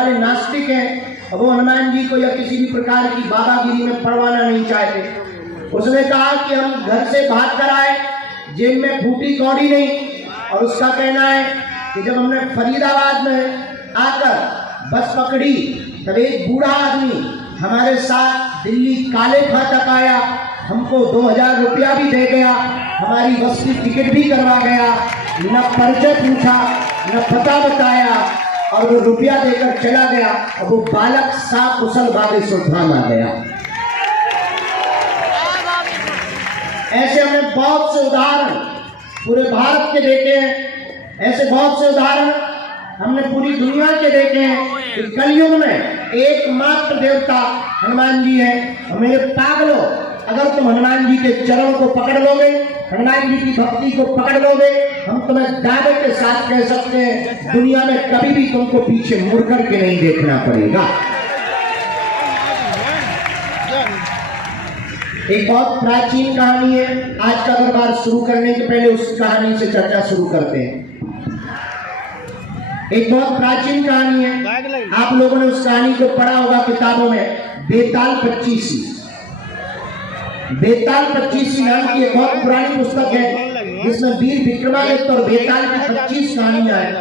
वाले नास्तिक हैं और वो हनुमान जी को या किसी भी प्रकार की बाबागिरी में पड़वाना नहीं चाहते। उसने कहा कि हम घर से भाग कर आए, जेब में फूटी कौड़ी नहीं। और उसका कहना है कि जब हमने फरीदाबाद में आकर बस पकड़ी तब एक बूढ़ा आदमी हमारे साथ दिल्ली काले फाटक आया, हमको 2000 रुपया भी दे गया, हमारी बस की टिकट भी करवा गया, न परिचय पूछा न पता बताया और वो रुपया देकर चला गया और वो बालक कुशल बागे सुल्तान आ गया। ऐसे हमने बहुत से उदाहरण पूरे भारत के देखे हैं, ऐसे बहुत से उदाहरण हमने पूरी दुनिया के देखे हैं कि कलयुग में एकमात्र देवता हनुमान जी हैं। मेरे पागलों, अगर तुम हनुमान जी के चरणों को पकड़ लोगे, हनुमान जी की भक्ति को पकड़ लोगे, हम तुम्हें दावे के साथ कह सकते हैं दुनिया में कभी भी तुमको पीछे मुड़ करके नहीं देखना पड़ेगा। एक बहुत प्राचीन कहानी है, आज का दरबार शुरू करने के पहले उस कहानी से चर्चा शुरू करते हैं। एक बहुत प्राचीन कहानी है, आप लोगों ने उस कहानी को पढ़ा होगा किताबों में, बेताल पच्चीसी। बेताल पच्चीसी नाम की एक बहुत पुरानी पुस्तक है जिसमें वीर विक्रमादित्य और बेताल की 25 कहानियां हैं।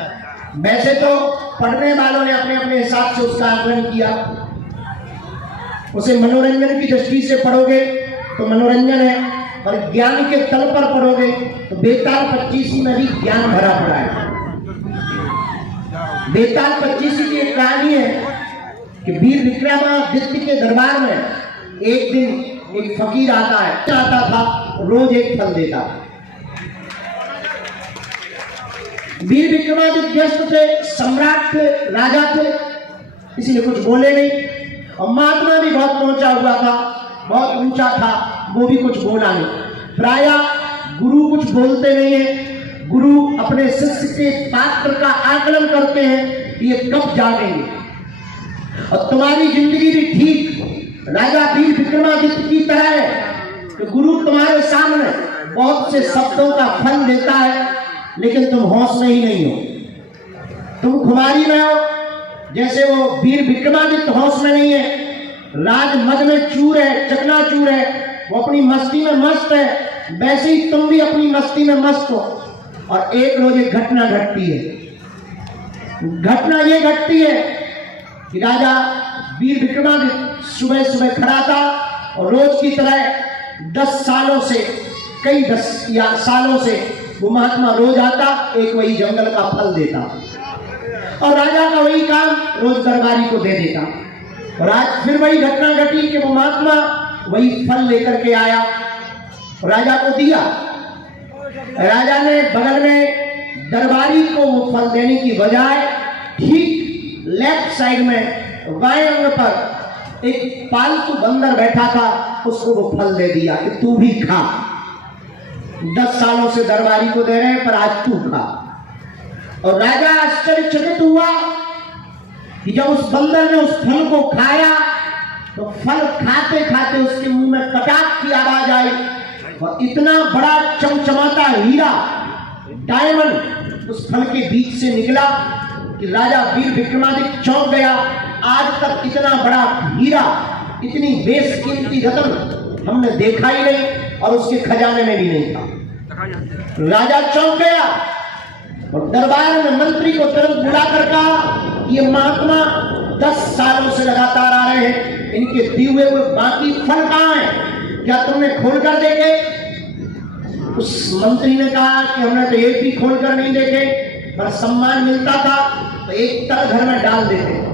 वैसे तो पढ़ने वालों ने अपने अपने हिसाब से उसका आकलन किया। उसे मनोरंजन की दृष्टि से पढ़ोगे तो मनोरंजन है, और ज्ञान के तल पर पढ़ोगे तो बेताल पच्चीसी में भी ज्ञान भरा पड़ा है। बेताल पच्चीसी की एक कहानी है कि वीर विक्रमादित्य के दरबार में एक दिन एक फकीर आता था, रोज एक फल देता। वीर विक्रमादित्य व्यस्त थे, सम्राट थे, राजा थे, इसलिए कुछ बोले नहीं। और महात्मा भी बहुत पहुंचा हुआ था, बहुत ऊंचा था, वो भी कुछ बोला नहीं। प्रायः गुरु कुछ बोलते नहीं है, गुरु अपने शिष्य के पात्र का आकलन करते हैं कि ये कब जागेंगे। और तुम्हारी जिंदगी भी ठीक राजा वीर विक्रमादित्य की तरह है कि गुरु तुम्हारे सामने बहुत से शब्दों का फल देता है, लेकिन तुम होश में ही नहीं हो, तुम खुमारी में हो। जैसे वो वीर विक्रमादित्य होश में नहीं है, राज मद में चूर है, चकनाचूर है, वो अपनी मस्ती में मस्त है, वैसे ही तुम भी अपनी मस्ती में मस्त हो। और एक रोज एक घटना घटती है। घटना ये घटती है कि राजा वीर विक्रमादित्य सुबह सुबह खड़ा था और रोज की तरह 10 सालों से, कई 10 या सालों से वो महात्मा रोज आता, एक वही जंगल का फल देता और राजा का वही काम रोज दरबारी को दे देता। और आज फिर वही घटना घटी कि वो महात्मा वही फल लेकर के आया, राजा को दिया। राजा ने बगल में दरबारी को वो फल देने की बजाय ठीक लेफ्ट साइड में बाएं अंग पर एक पालतू बंदर बैठा था, उसको वो फल दे दिया कि तू भी खा। 10 सालों से दरबारी को दे रहे हैं पर आज तू खा। और राजा आश्चर्यचकित हुआ कि जब उस बंदर ने उस फल को खाया तो फल खाते खाते उसके मुंह में कटाक की आवाज आई और इतना बड़ा चमचमाता हीरा डायमंड उस फल के बीच से निकला कि राजा वीर विक्रमादित्य चौंक गया। आज तक इतना बड़ा हीरा, इतनी बेशकीमती रत्न हमने देखा ही नहीं और उसके खजाने में भी नहीं था। राजा चौंक गया और दरबार में मंत्री को तुरंत बुलाकर कहा, ये महात्मा 10 सालों से लगातार आ रहे हैं, इनके दिए हुए बाकी फल कहाँ हैं, क्या तुमने खोल कर देखे? उस मंत्री ने कहा कि हमने तो एक भी खोल कर नहीं देखे, पर सम्मान मिलता था तो एक तल घर में डाल देते।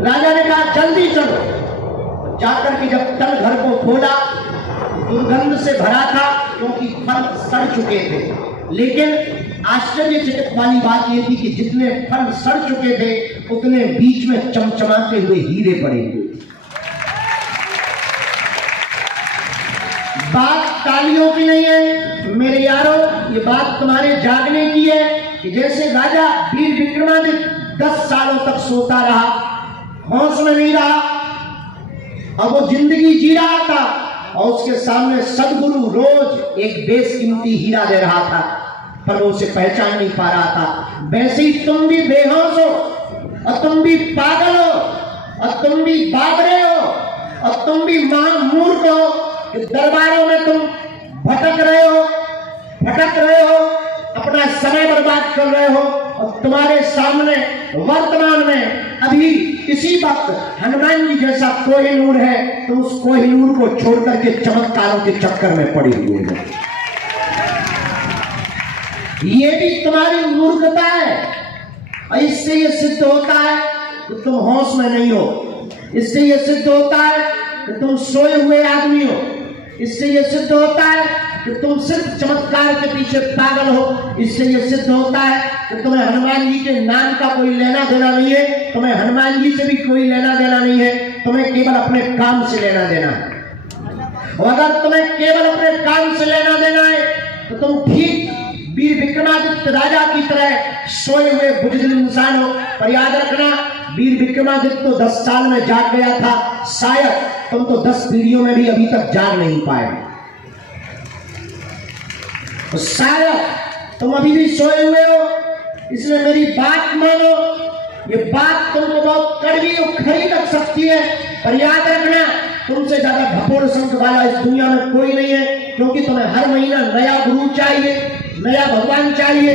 राजा ने कहा जल्दी चलो। जाकर के जब तल घर को खोला, दुर्गंध से भरा था क्योंकि फल सड़ चुके थे। लेकिन आश्चर्यचकित वाली बात यह थी कि जितने फल सड़ चुके थे उतने बीच में चमचमाते हुए हीरे पड़े हुए। बात तालियों की नहीं है मेरे यारों, ये बात तुम्हारे जागने की है कि जैसे राजा वीर विक्रमादित्य 10 सालों तक सोता रहा, होश में नहीं रहा, अब वो जिंदगी जी रहा था और उसके सामने सदगुरु रोज एक बेशकीमती हीरा दे रहा था, पर वो उसे पहचान नहीं पा रहा था। वैसे ही तुम भी बेहोश हो और तुम भी पागल हो, और तुम भी बाबरे हो, और तुम भी महामूर्ख हो कि दरबारों में तुम भटक रहे हो, अपना समय बर्बाद कर रहे हो। और तुम्हारे सामने वर्तमान में अभी इसी वक्त हनुमान जी जैसा कोहिनूर है, तो उस कोहिनूर को छोड़ करके चमत्कारों के चक्कर में पड़ी हुई है। ये भी तुम्हारी मूर्खता है, और इससे ये सिद्ध होता है कि तुम होश में नहीं हो। इससे ये सिद्ध होता है कि तुम सोए हुए आदमी हो। इससे ये सिद्ध होता है कि तुम सिर्फ चमत्कार के पीछे पागल हो। इससे ये सिद्ध होता है कि तुम्हें हनुमान जी के नाम का कोई लेना देना नहीं है, तुम्हें हनुमान जी से भी कोई लेना देना नहीं है, तुम्हें केवल अपने काम से लेना देना है। और अगर तुम्हें केवल अपने काम से लेना देना है तो तुम ठीक वीर विक्रमादित्य राजा की तरह सोए हुए बुजुर्ग इंसान हो। पर याद रखना, वीर विक्रमादित्य तो 10 साल में जाग गया था, शायद तुम तो 10 पीढ़ियों में भी अभी तक जाग नहीं पाए। तो शायद तुम अभी भी सोए हुए हो, इसलिए मेरी बात मानो। ये बात तुमको बहुत कड़वी और खरी लग सकती है, पर याद रखना, तुमसे ज्यादा भपोर संख वाला इस दुनिया में कोई नहीं है। क्योंकि तुम्हें हर महीना नया गुरु चाहिए, नया भगवान चाहिए,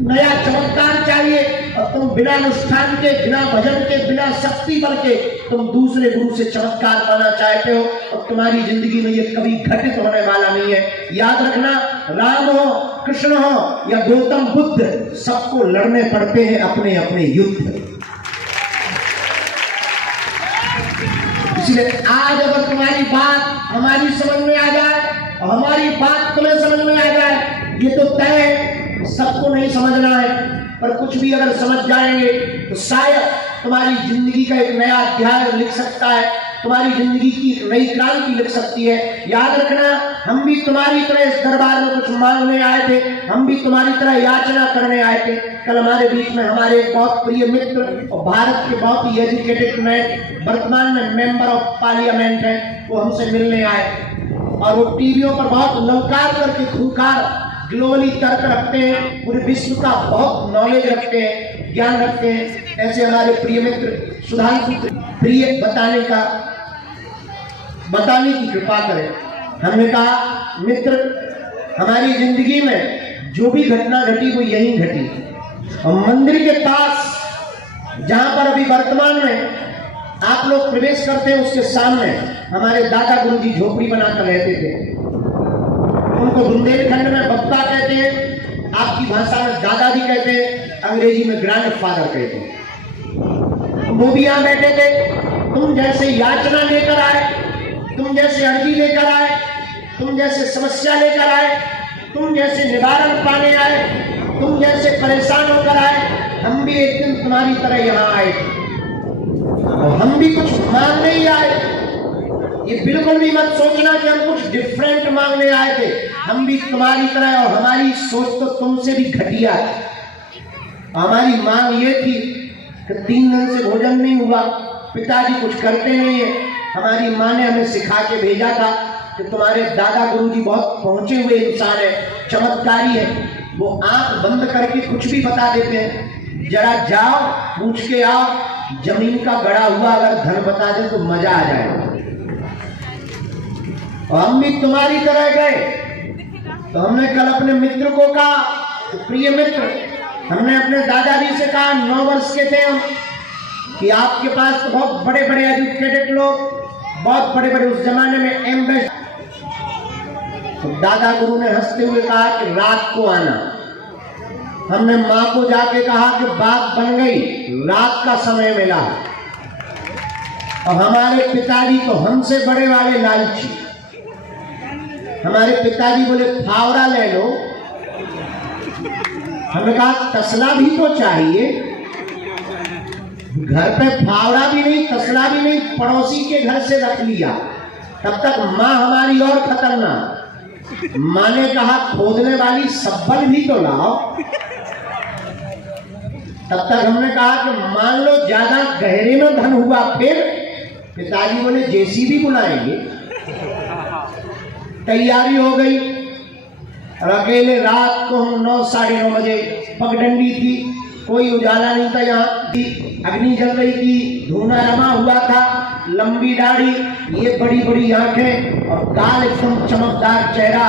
नया चमत्कार चाहिए, और तुम बिना अनुष्ठान के, बिना भजन के, बिना शक्ति बल के तुम दूसरे गुरु से चमत्कार पाना चाहते हो। और तुम्हारी जिंदगी में ये कभी घटित होने वाला नहीं है। याद रखना, राम हो, कृष्ण हो या गौतम बुद्ध, सबको लड़ने पड़ते हैं अपने अपने युद्ध। इसलिए आज अगर तुम्हारी बात हमारी समझ में आ जाए और हमारी बात तुम्हें समझ में आ जाए, ये तो तय है, सबको नहीं समझना है, पर कुछ भी अगर समझ जाएंगे तो शायद तुम्हारी जिंदगी का एक नया अध्याय लिख सकता है, तुम्हारी जिंदगी की एक नई क्रांति लिख सकती है। याद रखना, हम भी तुम्हारी तरह इस दरबार में कुछ मांगने आए थे, हम भी तुम्हारी तरह याचना करने आए थे। कल हमारे बीच में हमारे एक बहुत प्रिय मित्र और भारत के बहुत ही एजुकेटेड मैन, वर्तमान में मेंबर ऑफ पार्लियामेंट है, वो हमसे मिलने आए और वो टीवियों पर बहुत ललकार करके खूंखार ग्लोबली तर्क रखते हैं, पूरे विश्व का बहुत नॉलेज रखते हैं, ज्ञान रखते हैं। ऐसे हमारे प्रिय मित्र सुधांशु प्रिय बताने की कृपा करें। हमने कहा, मित्र, हमारी जिंदगी में जो भी घटना घटी वो यही घटी, और मंदिर के पास जहां पर अभी वर्तमान में आप लोग प्रवेश करते हैं उसके सामने हमारे दादा गुरु जी झोपड़ी बनाकर रहते थे। उनको बुंदेलखंड में बप्पा कहते हैं, आपकी भाषा में दादाजी कहते हैं, अंग्रेजी में ग्रैंड फादर कहते हैं। वो भी यहाँ बैठे थे, तुम जैसे याचना लेकर आए, तुम जैसे अर्जी लेकर आए, तुम जैसे समस्या लेकर आए, तुम जैसे निवारण पाने आए, तुम जैसे परेशान होकर आए, हम भी एक दिन तुम्हारी तरह यहाँ आए थे। और हम भी कुछ मांगने ही आए। ये बिल्कुल भी मत सोचना कि हम कुछ डिफरेंट मांगने आए थे, हम भी तुम्हारी तरह, और हमारी सोच तो तुमसे भी घटिया है। हमारी मांग ये थी कि 3 दिन से भोजन नहीं हुआ, पिताजी कुछ करते नहीं है। हमारी माँ ने हमें सिखा के भेजा था कि तुम्हारे दादा गुरुजी बहुत पहुंचे हुए इंसान है, चमत्कारी है, वो आंख बंद करके कुछ भी बता देते हैं। जरा जाओ, पूछ के आओ, जमीन का गड़ा हुआ अगर धन बता दे तो मजा आ जाएगा। और हम भी तुम्हारी तरह गए, तो हमने कल अपने मित्र को कहा, तो प्रिय मित्र, हमने अपने दादाजी से कहा, 9 वर्ष के थे हम, कि आपके पास तो बहुत बड़े बड़े एजुकेटेड लोग, बहुत बड़े बड़े उस जमाने में एम्बेसडर। तो दादा गुरु ने हंसते हुए कहा कि रात को आना। हमने माँ को जाके कहा कि बात बन गई, रात का समय मिला। और हमारे पिताजी तो हमसे बड़े वाले लालची, हमारे पिताजी बोले फावड़ा ले लो। हमने कहा तसला भी तो चाहिए, घर पे फावड़ा भी नहीं, तसला भी नहीं, पड़ोसी के घर से रख लिया। तब तक माँ हमारी और खतरनाक। माँ ने कहा खोदने वाली सब्बल भी तो लाओ। तब तक हमने कहा कि मान लो ज्यादा गहरे में धन हुआ फिर। पिताजी बोले जेसीबी बुलाएंगे। तैयारी हो गई और अकेले रात को हम 9 साढ़े 9 बजे, पगडंडी थी, कोई उजाला नहीं था, यहाँ अग्नि जल रही थी, धुआं रमा हुआ था, लंबी दाढ़ी, ये बड़ी बड़ी आंखें और काल एकदम चमकदार चेहरा,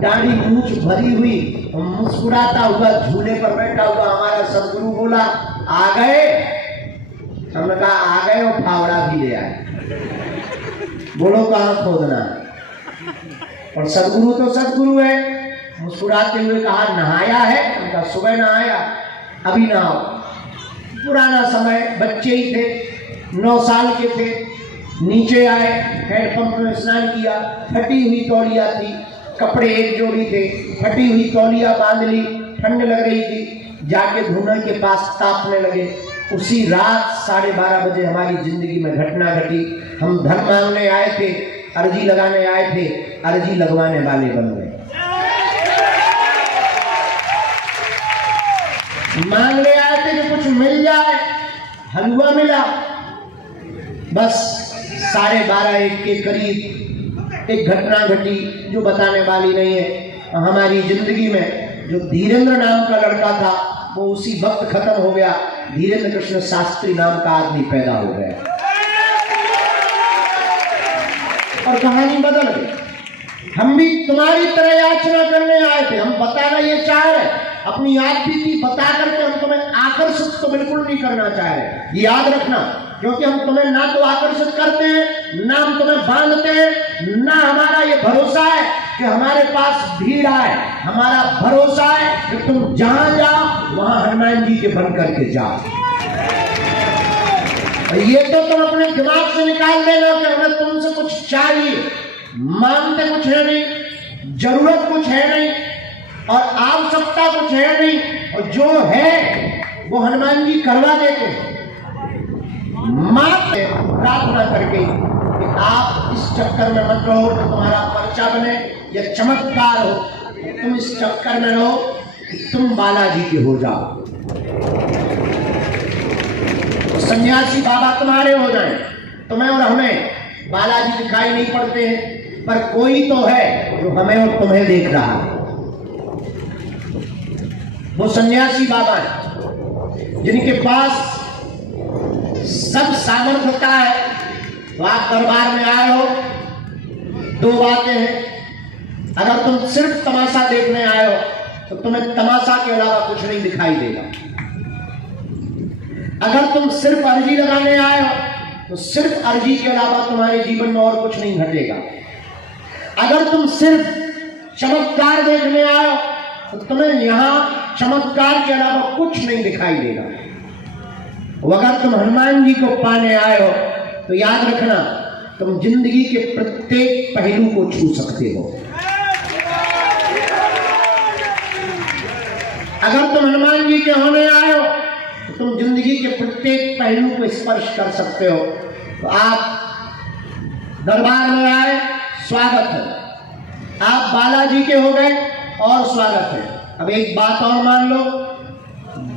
दाढ़ी मूंछ भरी हुई, मुस्कुराता हुआ झूले पर बैठा हुआ हमारा सदगुरु बोला, आ गए? हमने कहा आ गए और फावड़ा भी ले आए। बोलो कहाँ खोदना? और सदगुरु तो सदगुरु है। मुस्कुराते हुए कहा नहाया है? उनका सुबह नहाया, अभी नहाओ। पुराना समय, बच्चे ही थे, 9 साल के थे। नीचे आए, हैंडपंप में स्नान किया, फटी हुई तौलिया थी, कपड़े एक जोड़ी थे, फटी हुई तौलिया बांध ली, ठंड लग रही थी, जाके धुआं के पास तापने लगे। उसी रात 12:30 बजे हमारी जिंदगी में घटना घटी। हम धर्म मांगने आए थे, अर्जी लगाने आए थे, अर्जी लगवाने वाले बन गए। मांगने आए थे कि कुछ मिल जाए, हलवा मिला। बस 12:30-1 के करीब एक घटना घटी जो बताने वाली नहीं है। हमारी जिंदगी में जो धीरेन्द्र नाम का लड़का था वो उसी वक्त खत्म हो गया। धीरेन्द्र कृष्ण शास्त्री नाम का आदमी पैदा हो गया और कहानी बदल गई। हम भी तुम्हारी तरह याचना करने आए थे। हम बताना ये चाह रहे, अपनी आप बीती बता करके हम तुम्हें आकर्षित तो बिल्कुल नहीं करना चाह रहे, ये याद रखना। क्योंकि हम तुम्हें ना तो आकर्षित करते हैं, ना हम तुम्हें बांधते हैं, ना हमारा ये भरोसा है कि हमारे पास भीड़ आए। हमारा भरोसा है कि तुम जहां जाओ वहां हनुमान जी के बन करके जाओ। ये तो तुम अपने दिमाग से निकाल देना कि हमें तुमसे कुछ चाहिए। मांगते कुछ है नहीं, जरूरत कुछ है नहीं और आवश्यकता कुछ है नहीं, और जो है वो हनुमान जी करवा देते हैं। मात्र प्रार्थना करके कि आप इस चक्कर में मत रहो कि तुम्हारा पर्चा बने या चमत्कार हो। तुम इस चक्कर में रहो कि तुम बालाजी के हो जाओ, तो सन्यासी बाबा तुम्हारे हो जाए। तुम्हें और हमें बालाजी दिखाई नहीं पड़ते हैं, पर कोई तो है जो हमें और तुम्हें देख रहा है। वो सन्यासी बाबा है जिनके पास सब सामर्थ्यता है। तो आप दरबार में आए हो, 2 बातें हैं। अगर तुम सिर्फ तमाशा देखने आए हो तो तुम्हें तमाशा के अलावा कुछ नहीं दिखाई देगा। अगर तुम सिर्फ अर्जी लगाने आए हो तो सिर्फ अर्जी के अलावा तुम्हारे जीवन में और कुछ नहीं घटेगा। अगर तुम सिर्फ चमत्कार देखने आए हो तो तुम्हें यहां चमत्कार के अलावा कुछ नहीं दिखाई देगा। अगर तुम हनुमान जी को पाने आए हो तो याद रखना, तुम जिंदगी के प्रत्येक पहलू को छू सकते हो। अगर तुम हनुमान जी के होने आए हो तो तुम जिंदगी के प्रत्येक पहलू को स्पर्श कर सकते हो। तो आप दरबार में आए, स्वागत है। आप बालाजी के हो गए और स्वागत है। अब एक बात और मान लो,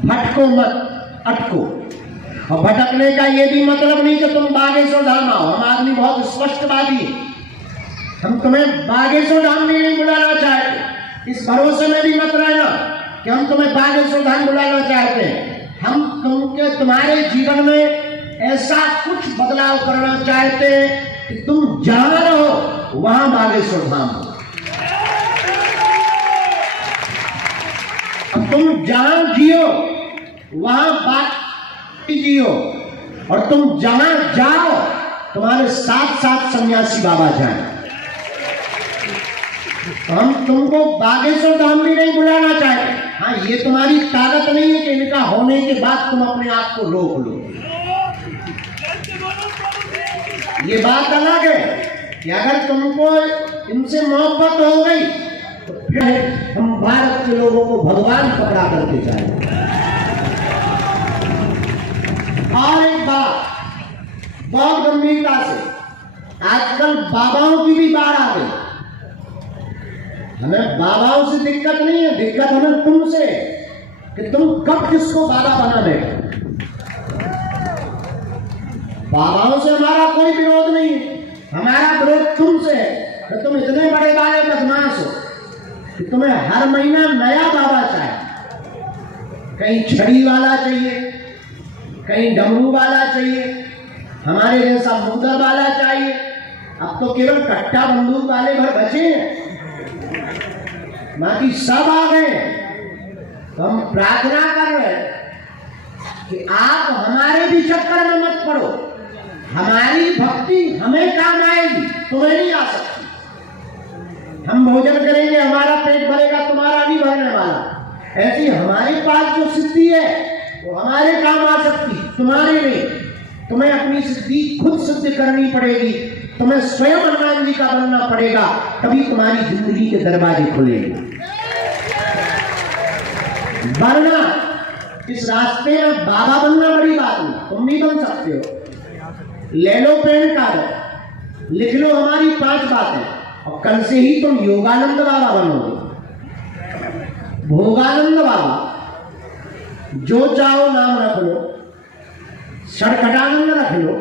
भटको मत, अटको। और भटकने का ये भी मतलब नहीं कि तुम बागेश्वर धाम आओ। हम आदमी बहुत स्पष्टवादी है, हम तुम्हें बागेश्वर धाम में नहीं बुलाना चाहते। इस भरोसे में भी मत रहना कि हम तुम्हें बागेश्वर धाम बुलाना चाहते हैं। हम तुम्हारे जीवन में ऐसा कुछ बदलाव करना चाहते हैं कि तुम जहां रहो वहां बागेश्वर धाम हो। अब तुम जहां जियो वहां बात जियो, और तुम जहां जाओ तुम्हारे साथ साथ सन्यासी बाबा जाए। हम तुमको बागेश्वर धाम भी नहीं बुलाना चाहते। हाँ, ये तुम्हारी ताकत नहीं है कि इनका होने के बाद तुम अपने आप को रोक लो। ये बात अलग है कि अगर तुमको इनसे मोहब्बत हो गई तो फिर हम भारत के लोगों को भगवान पकड़ा करके जाएंगे। और एक बात बहुत गंभीरता से, आजकल बाबाओं की भी बात आ गई। हमें बाबाओं से दिक्कत नहीं है, दिक्कत हमें तुमसे कि तुम कब किसको बाबा बना बैठे। बाबाओं से हमारा कोई विरोध नहीं है, हमारा विरोध तुमसे है कि तुम इतने बड़े वाले बदमाश हो कि तुम्हें हर महीना नया बाबा चाहिए। कहीं छड़ी वाला चाहिए, कहीं डमरू वाला चाहिए, हमारे जैसा मुंदर वाला चाहिए। अब तो केवल कट्टा बंदूक वाले घर बचे हैं, बाकी सब आ गए। तो हम प्रार्थना कर रहे हैं कि आप हमारे भी चक्कर में मत पड़ो। हमारी भक्ति हमें काम आएगी, तुम्हें नहीं आ सकती। हम भोजन करेंगे, हमारा पेट भरेगा, तुम्हारा नहीं भरने वाला। ऐसी हमारे पास जो सिद्धि है वो हमारे काम आ सकती, तुम्हारे नहीं। तुम्हें अपनी सिद्धि खुद सिद्ध करनी पड़ेगी, तुम्हें स्वयं हनुमान जी का बनना पड़ेगा, तभी तुम्हारी जिंदगी के दरवाजे खुलेंगे। वरना इस रास्ते में बाबा बनना बड़ी बात नहीं, तुम नहीं बन सकते हो। ले लो पेन कार्ड, लिख लो हमारी 5 बातें और कल से ही तुम योगानंद बाबा बनोगे, भोगानंद बाबा, जो चाहो नाम रख लो, षटकटानंद रख लो,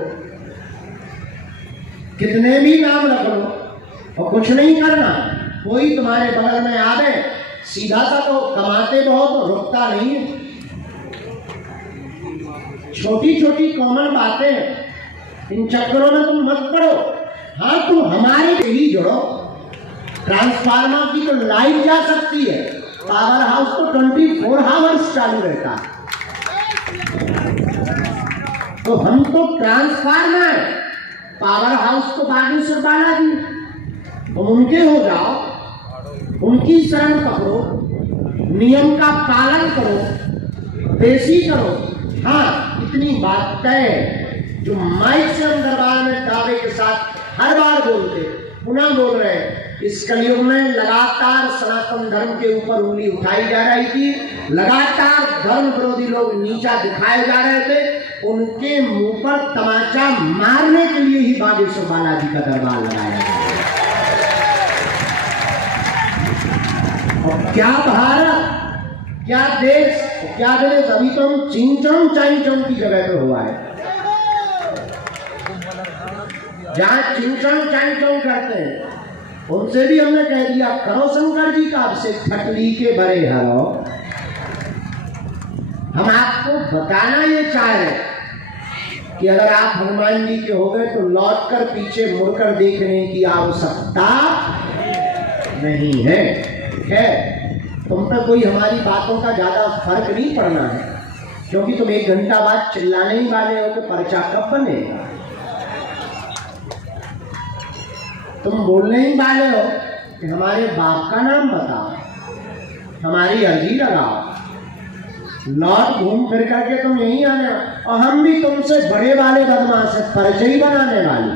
कितने भी नाम रख लो और कुछ नहीं करना। कोई तुम्हारे बगल में आवे, सीधा सा तो कमाते बहुत, रुकता नहीं है। छोटी छोटी कॉमन बातें, इन चक्करों में तुम मत पड़ो। हाँ, तुम हमारे से ही जुड़ो। ट्रांसफार्मर की तो लाइट जा सकती है, पावर हाउस तो 24 आवर्स चालू रहता है। तो हम तो ट्रांसफार्मर, पावर हाउस तो बागेश्वर बालाजी, तुम उनके हो जाओ, उनकी शरण पकड़ो, नियम का पालन करो, पेशी करो। हाँ, इतनी बात तय जो माइक से हम दरबार में दावे के साथ हर बार बोलते, पुनः बोल रहे हैं। इस कलयुग में लगातार सनातन धर्म के ऊपर उंगली उठाई जा रही थी, लगातार धर्म विरोधी लोग नीचा दिखाए जा रहे थे, उनके मुंह पर तमाचा मारने के लिए ही बागेश्वर बालाजी का दरबार लगाया गया। और क्या भारत, क्या देश, क्या देश, अभी तो हम चिंचम चाइचम की जगह पे हुआ है। जहां चिंचम चाइचम करते हैं उनसे भी हमने कह दिया, करो शंकर जी का अभिषेक, खटली के बड़े हरो। हम आपको बताना ये चाह रहे कि अगर आप हनुमान जी के हो गए तो लौटकर पीछे मुड़कर देखने की आवश्यकता नहीं है। तुम पर कोई हमारी बातों का ज्यादा फर्क नहीं पड़ना है, क्योंकि तुम 1 घंटा बाद चिल्लाने ही वाले हो कि पर्चा कब बनेगा। तुम बोलने ही वाले हो कि हमारे बाप का नाम बताओ, हमारी अर्जी लगाओ, लौट घूम फिर करके तुम यही आने, और हम भी तुमसे बड़े वाले बदमाश है, परिचय ही बनाने वाले।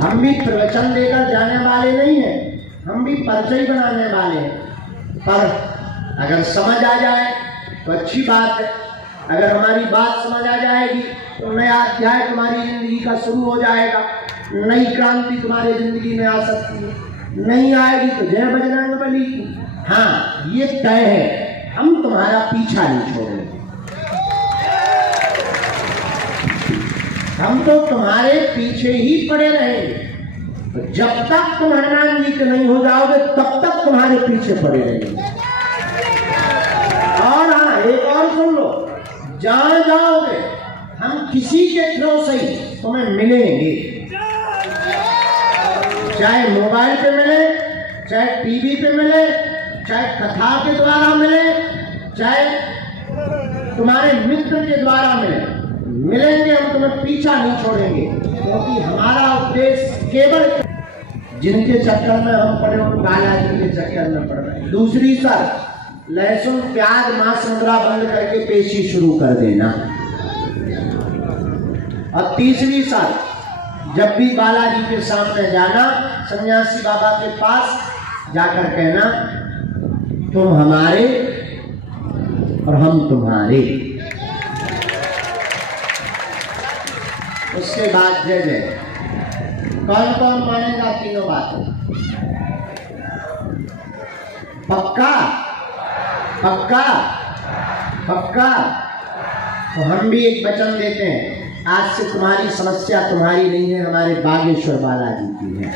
हम भी प्रवचन देकर जाने वाले नहीं है, हम भी परिचय बनाने वाले हैं। पर अगर समझ आ जाए तो अच्छी बात है, अगर हमारी बात समझ आ जाएगी तो नया अध्याय तुम्हारी जिंदगी का शुरू हो जाएगा, नई क्रांति तुम्हारी जिंदगी में आ सकती है। नहीं आएगी तो जय बजरंगबली की। हाँ, ये तय है, हम तुम्हारा पीछा नहीं छोड़ेंगे, हम तो तुम्हारे पीछे ही पड़े रहेंगे। तो जब तक तुम हनुमान जी के नहीं हो जाओगे तब तक तुम्हारे पीछे पड़े रहेंगे। और हाँ, एक और सुन लो, जहां जाओगे हम किसी के थ्रू से ही तुम्हें मिलेंगे, चाहे मोबाइल पे मिले, चाहे टीवी पे मिले, चाहे कथा के द्वारा मिले, चाहे तुम्हारे मित्र के द्वारा मिलेंगे। हम तुम्हें पीछा नहीं छोड़ेंगे, क्योंकि हमारा उद्देश्य केवल जिनके चक्कर में हम पड़े उन बालाजी के चक्कर में पड़ रहे हैं। दूसरी शर्त, लहसुन प्याज मांस मुद्रा बंद करके पेशी शुरू कर देना। और तीसरी शर्त, जब भी बालाजी के सामने जाना, सन्यासी बाबा के पास जाकर कहना, तुम हमारे और हम तुम्हारे। उसके बाद जय जय। कौन कौन मानेगा तीनों बातें? पक्का पक्का पक्का? तो हम भी एक वचन देते हैं, आज से तुम्हारी समस्या तुम्हारी नहीं है, हमारे बागेश्वर बालाजी की है।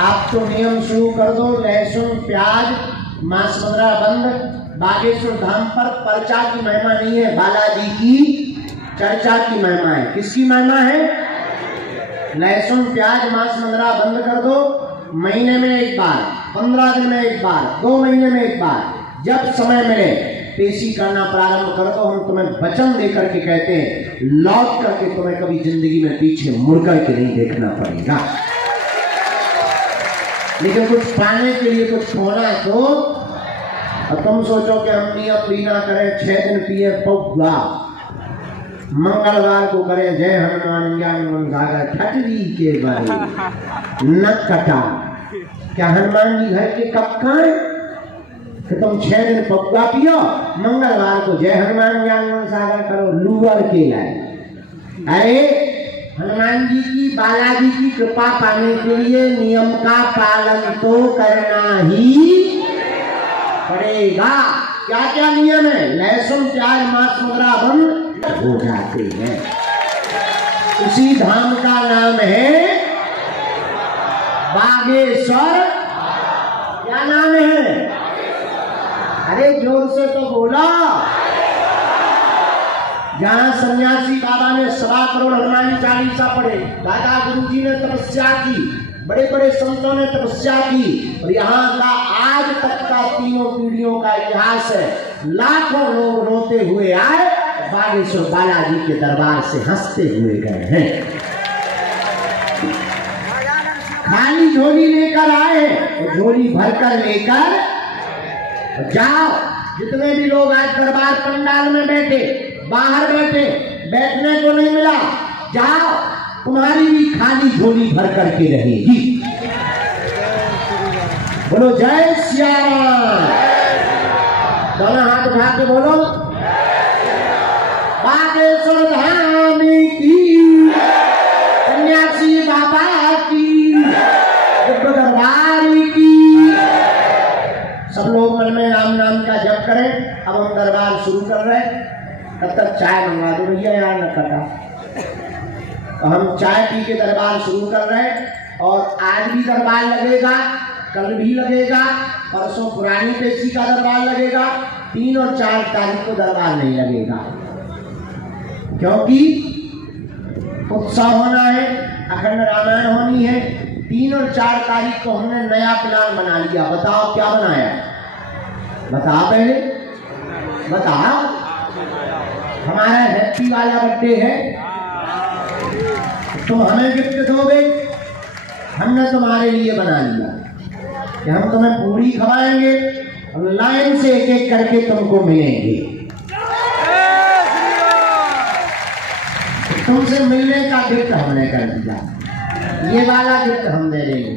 आप तो नियम शुरू कर दो, लहसुन प्याज मांस मदिरा बंद। बागेश्वर धाम पर पर्चा की महिमा नहीं है, बालाजी की चर्चा की महिमा है। किसकी महिमा है? लहसुन प्याज मांस मदिरा बंद कर दो। महीने में एक बार, 15 दिन में एक बार, 2 महीने में एक बार, जब समय मिले पेशी करना प्रारंभ कर दो। हम तुम्हें वचन देकर के कहते हैं, लौट करके तुम्हें कभी जिंदगी में पीछे मुड़ करके नहीं देखना पड़ेगा। लेकिन कुछ पाने के लिए कुछ खोना है तो, और तुम सोचो कि हम नियम भी ना करें, 6 दिन पिए पौधा, मंगलवार को करें जय हनुमान ज्ञान सागर ठटरी के बारे न कटा। क्या हनुमान जी घर के कक्का है कि तुम 6 दिन पौधा पियो, मंगलवार को जय हनुमान ज्ञान सागर करो? लूवर के लाए। अरे हनुमान जी की, बालाजी की कृपा पाने के लिए नियम का पालन तो करना ही पड़ेगा। क्या क्या नियम है? लहसुन प्याज मांस मदिरा बंद हो जाते हैं। उसी धाम का नाम है बागेश्वर। क्या नाम है? अरे जोर से तो बोला। जहां सन्यासी बाबा ने 1.25 करोड़ हनुमान चालीसा पढ़े, दादा गुरु जी ने तपस्या की, बड़े बड़े संतों ने तपस्या की, और यहाँ का आज तक का 3 पीढ़ियों का इतिहास है। लाखों लोग रोते हुए आए, बागेश्वर बालाजी के दरबार से हंसते हुए गए हैं। खाली झोली लेकर आए, तो झोली भरकर लेकर जाओ। जितने भी लोग आज दरबार पंडाल में बैठे, बाहर बैठे, बैठने को नहीं मिला, जाओ, तुम्हारी भी खाली झोली भर करके रहेगी। बोलो जय सिया राम। दोनों हाथ उठा के बोलो बागेश्वर धाम की, सन्यासी बाबा की, दरबार की। सब लोग मन में राम नाम का जप करें। अब हम दरबार शुरू कर रहे हैं। तब तक चाय मंगवा दो भैया, यार न कटा। तो हम चाय पी के दरबार शुरू कर रहे हैं। और आज भी दरबार लगेगा, कल भी लगेगा, परसों पुरानी पेशी का दरबार लगेगा, 3 और 4 तारीख को दरबार नहीं लगेगा, क्योंकि उत्सव होना है, अखंड रामायण होनी है। 3 और 4 तारीख को हमने नया प्लान बना लिया। बताओ क्या बनाया? बताओ पहले बताओ। हमारा हैप्पी वाला बर्थडे है, तुम हमें गिफ्ट दोगे। हमने तुम्हारे लिए बना लिया कि हम तुम्हें पूरी खवाएंगे, और लाइन से एक एक करके तुमको मिलेंगे। तुमसे मिलने का गिफ्ट हमने कर दिया, ये वाला गिफ्ट हम दे देंगे।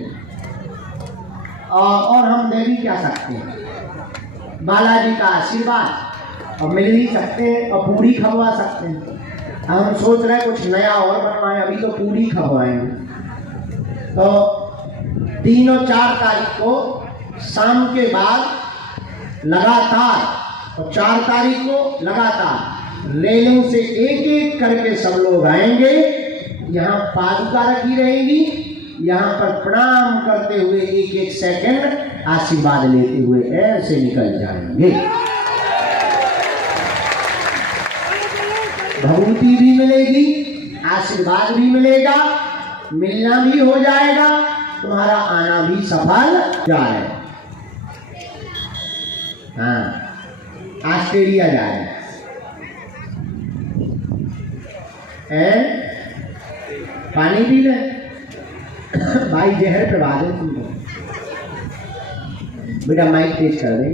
और हम दे भी क्या सकते हैं? बालाजी का आशीर्वाद, और मिल भी सकते हैं और पूरी खववा सकते हैं। हम सोच रहे हैं कुछ नया और बनवाएं, अभी तो पूरी खववाएंगे। तो 3 और 4 तारीख को शाम के बाद लगातार, और 4 तारीख को लगातार रेलिंग से एक एक करके सब लोग आएंगे। यहाँ पादुका रखी रहेगी, यहाँ पर प्रणाम करते हुए 1-1 सेकंड आशीर्वाद लेते हुए ऐसे निकल जाएंगे। भगवती भी मिलेगी, आशीर्वाद भी मिलेगा, मिलना भी हो जाएगा, तुम्हारा आना भी सफल जाए। हाँ, ऑस्ट्रेलिया जाए पानी पी ले भाई, जहर पे बादल तुमको। बेटा माइक तेज कर दे।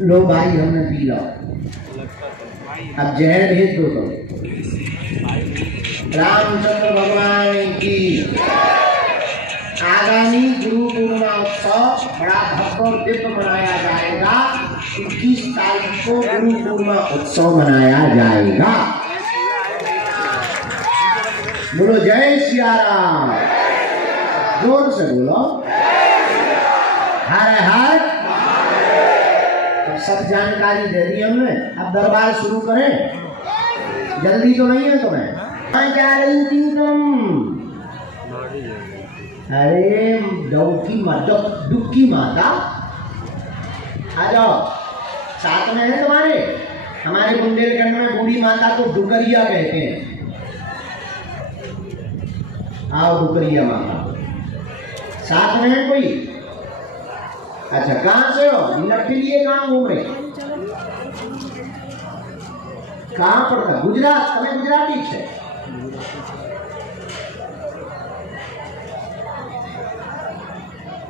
लो भाई, हमने पी लो। अब जहर भेज दो। तो रामचंद्र भगवान की आगामी गुरु पूर्णिमा उत्सव बड़ा भव्य और दिव्य मनाया जाएगा। 21 तारीख को गुरु पूर्णिमा उत्सव मनाया जाएगा। बोलो जय सिया राम। जोर से बोलो हर हर। सब जानकारी दे दी हमने, अब दरबार शुरू करें। जल्दी तो नहीं है तुम्हें? कहाँ जा रही थी तुम? अरे डुबकी माता, आ जाओ, साथ में है तुम्हारे। हमारे बुंदेलखंड में बूढ़ी माता को डुकरिया कहते हैं। आओ डुकरिया माता, साथ में है कोई? अच्छा, कहाँ से हो? मिलट के लिए कहाँ घूम रहे? कहाँ पड़ता? गुजरात? तुम्हें गुजराती है?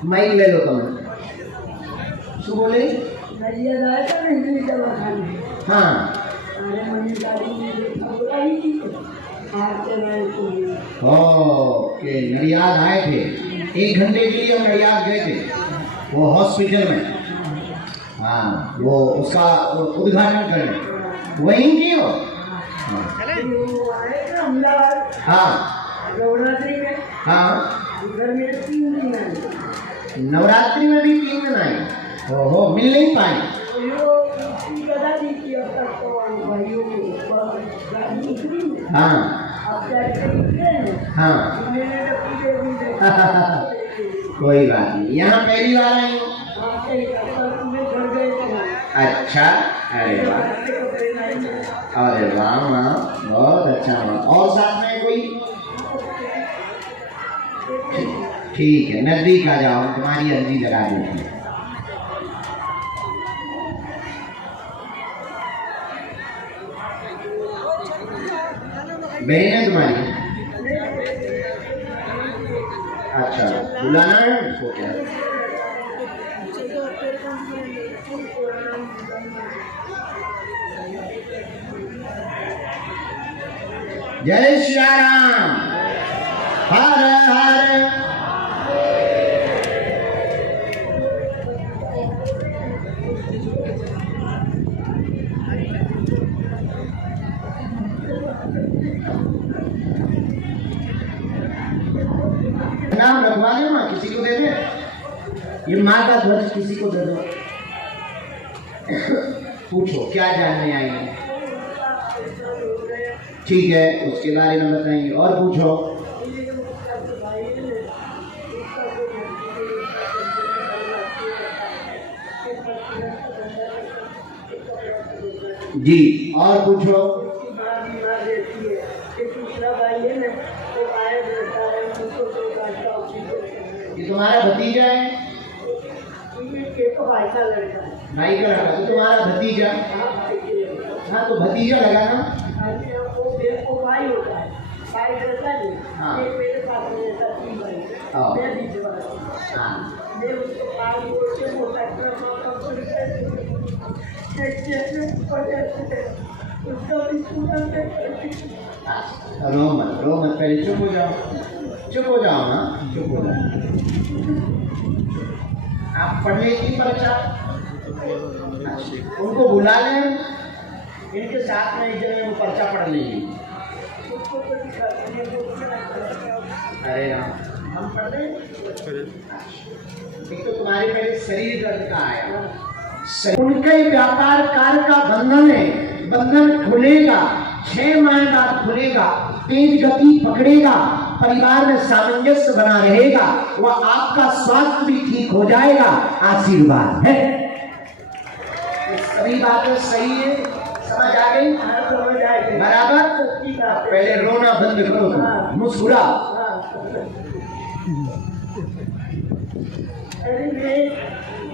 माइक ले लो तुम्हें। शू बोले? हाँ, ओके, नडियाद आए थे। 1 घंटे के लिए हम नडियाद गए थे, वो हॉस्पिटल में। हाँ, वो उसका उद्घाटन करने वहीं की हो। हाँ, नवरात्रि में। हाँ, घर में 3 दिन आए। नवरात्रि में भी 3 दिन आए। ओहो, मिल नहीं पाए। हाँ, हाँ, कोई बात नहीं, यहाँ पहली बार आई हो? अच्छा, अरे वाह, अरे वाह वाह, बहुत अच्छा हुआ। और साथ में कोई? ठीक है, नजदीक आ जाओ, तुम्हारी अर्जी लगा देती है। बहन है तुम्हारी? अच्छा, बुलाना है उसको क्या? जय श्री राम, हर हर। नाम रखवा दो ना, किसी को दे दे। ये माँ का ध्वज किसी को दे दो। पूछो क्या जानने आई है? ठीक है, उसके बारे में बताएंगे। और पूछो। जी, और पूछो। ये तुम्हारा भतीजा है? भाई का लड़का तो तुम्हारा भतीजा। हाँ, तो भतीजा लगा ना। भाई होता है, भाई रहता नहीं। हाँ, मेरे पास रहता 3 भाई, मैं भी बड़ा। हाँ, मैं उसको 5 वोट से मोटा रो मत, पहले चुप हो जाओ ना, चुप हो जाओ। आप पढ़ लेती पर्चा, उनको बुला लें, इनके साथ में इधर वो पर्चा पढ़ लेंगे। अरे हम पढ़ रहे। एक तो तुम्हारे पहले शरीर दर्द का आया, उनके व्यापार कार्य का बंधन खुलेगा, 6 माह बाद खुलेगा, तेज गति पकड़ेगा, परिवार में सामंजस्य बना रहेगा, वह आपका स्वास्थ्य भी ठीक हो जाएगा। आशीर्वाद है। सभी बातें सही है, समझ आ गई? बराबर। पहले रोना बंद करो, मुस्कुरा।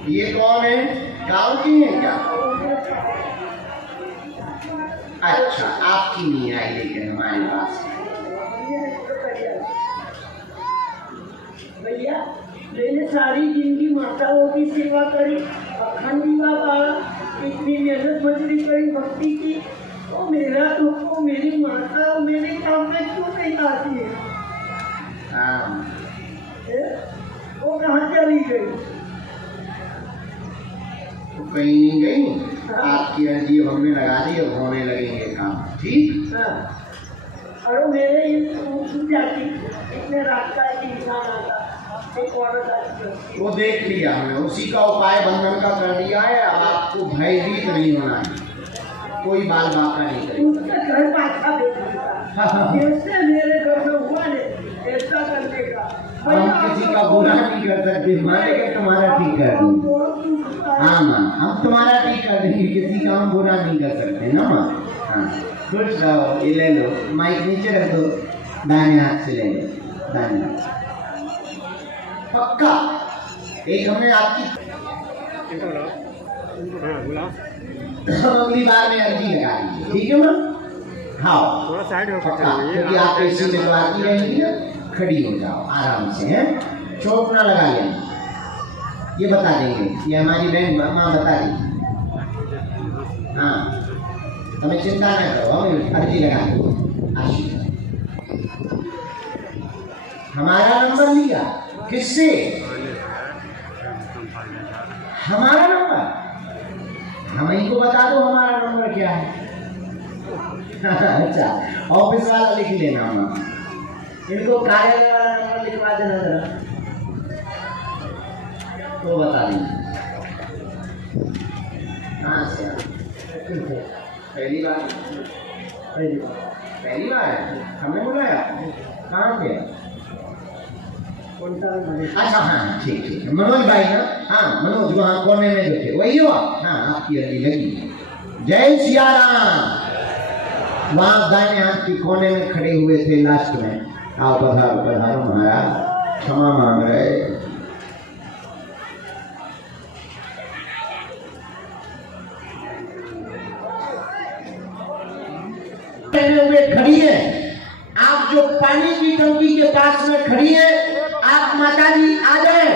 ये कौन है? गांव की है क्या? अच्छा, आपकी नहीं आई लेकिन हमारे पास। भैया, मैंने सारी जिंदगी माताओं की सेवा करी, अखंड दीवा पाला, इतनी मेहनत मजदूरी करी, भक्ति की, तो मेरा दुख मेरी माता मेरे काम में क्यों नहीं आती है? हाँ, वो कहाँ चली गई? तो कहीं नहीं गई। आपकी अर्जी हमने लगा दी, अब होने लगेंगे काम। ठीक। हाँ, और मेरे ये जाती, इतने रात का एक इंसान आता, एक औरत आई वो देख लिया हमने, उसी का उपाय बंधन का कर दिया है। अब आपको भयभीत नहीं होना है, कोई बाल बाका नहीं करेगा। उसका घर पाछा देखा जैसे मेरे घर में हुआ ने ऐसा करने का हम किसी का बुरा नहीं कर सकते, मारे के तुम्हारा ठीक कर देंगे। हाँ माँ, हम तुम्हारा ठीक कर देंगे, किसी का हम बुरा नहीं कर सकते ना माँ। हाँ खुश रहो, ये ले लो, माइक नीचे रख दो, दाहिने हाथ से ले लो, दाहिने हाथ से। पक्का एक हमने आपकी अगली बार में अर्जी लगा दी, ठीक है माँ। हाँ थोड़ा साइड हो पक्का, क्योंकि आप ऐसी में तो आती रहेंगी ना, खड़ी हो जाओ आराम से, हैं, चोट ना लगा लेना, ये बता देंगे, ये हमारी बहन माँ बता दी। हाँ हमें चिंता न करो, हम अर्जी लगा दो। आशीर्वाद हमारा नंबर लिया, किससे? हमारा नंबर, हम इनको बता दो हमारा नंबर क्या है। अच्छा ऑफिस वाला लिख लेना, हम इनको कार्यालय वाला नंबर लिखवा देना जरा, तो बता देंगे। हाँ से पहली बार है, हमने बुलाया, कहाँ पे? अच्छा हाँ ठीक ठीक, मनोज भाई ना, हाँ मनोज वहाँ कोने में जो थे वही हो। हाँ आपकी अर्जी लगी, जय सिया राम। वहाँ दाहिने हाथ की कोने में खड़े हुए थे लास्ट में। आओ पधारो पधारो महाराज, क्षमा मांग रहे। हुए खड़ी है, आप जो पानी की टंकी के पास में खड़ी है, आप माता जी आ जाए,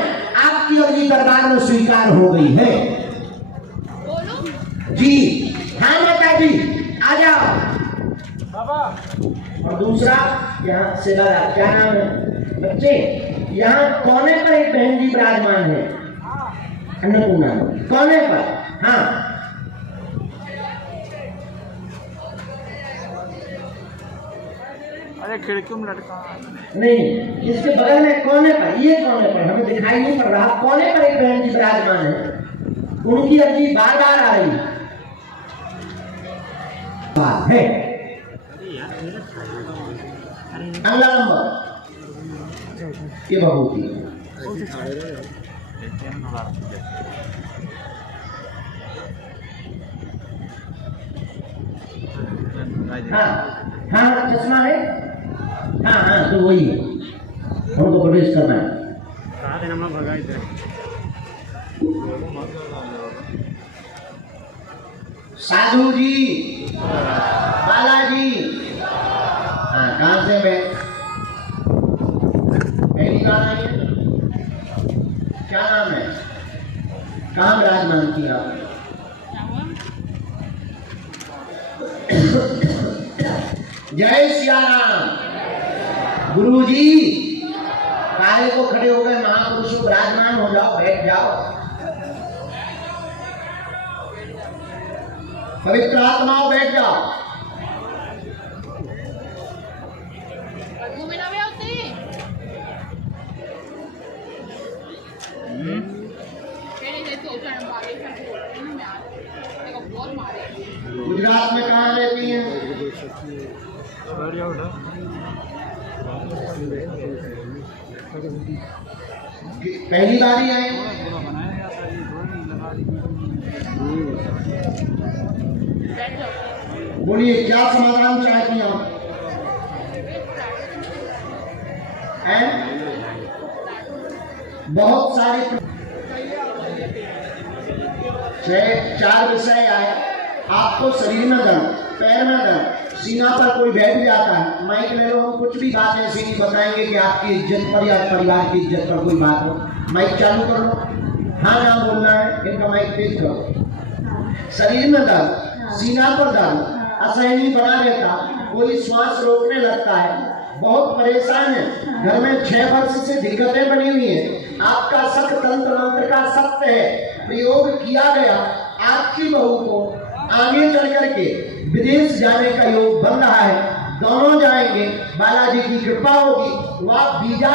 आपकी अर्जी दरबार में स्वीकार हो गई है जी। हाँ माता जी आ जाओ। और दूसरा यहाँ से लगा, क्या नाम है बच्चे? यहाँ कोने पर एक बहन जी विराजमान है, अन्नपूर्णा कोने पर। हाँ अरे खिड़की में लटका नहीं, इसके बगल में कोने पर, ये कोने पर हमें दिखाई नहीं पड़ रहा, कोने पर एक बहन जी विराजमान है, उनकी अर्जी बार बार आ रही है। अगला नंबर ये भभूति, हाँ हाँ चश्मा है, हाँ हाँ तो वही है, हमको प्रवेश करना है। साधु जी, बालाजी, हाँ कहाँ से मैं पहली बार आई है? क्या नाम है, कहाँ विराजमान थी आप? जय सिया राम। गुरु जी काहे को खड़े हो गए, महापुरुषों विराजमान हो जाओ, बैठ जाओ। पवित्र आत्माओं बैठ जाओ। गुजरात में कहाँ रहती हैं? पहली बार ही आए? बोलिए क्या समाधान चाहती हैं आप? बहुत सारे 4 विषय आए। आपको शरीर में दर्द, पैर में दर्द, सीना पर कोई बैठ जाता है, माइक ले लो, हम कुछ भी बात ऐसी नहीं बताएंगे कि आपकी इज्जत पर या परिवार की इज्जत पर कोई बात हो। माइक चालू करो, हाँ ना बोलना है, इनका माइक तेज करो। शरीर में दर्द, सीना पर दर्द, असहनीय बना रहता, कोई श्वास रोकने लगता है, बहुत परेशान है, घर में 6 वर्ष से दिक्कतें बनी हुई हैं, आपका शक तंत्र मंत्र का सत्य है, प्रयोग किया गया, आपकी बहू को आगे चल करके विदेश जाने का योग बन रहा है, दोनों जाएंगे, बालाजी की कृपा होगी, वह वीजा